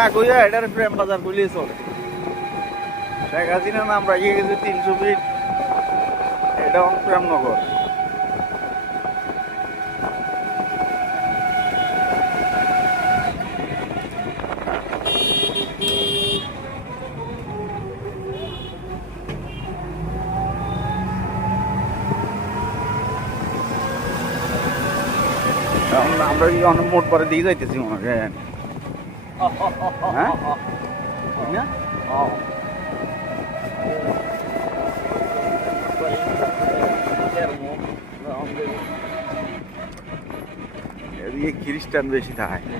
না কইয়া এটার প্রেম বাজার কইলেই চলে। শেখ হাসিনা নাম রাখিয়ে গেছে 300 ফিট, এটা প্রেমনগর। আমরা কি অনেক মোট পরে দিয়ে যাইতেছি মনে হয়। হ্যাঁ না এদিকে খ্রিস্টান বেশি থাকে।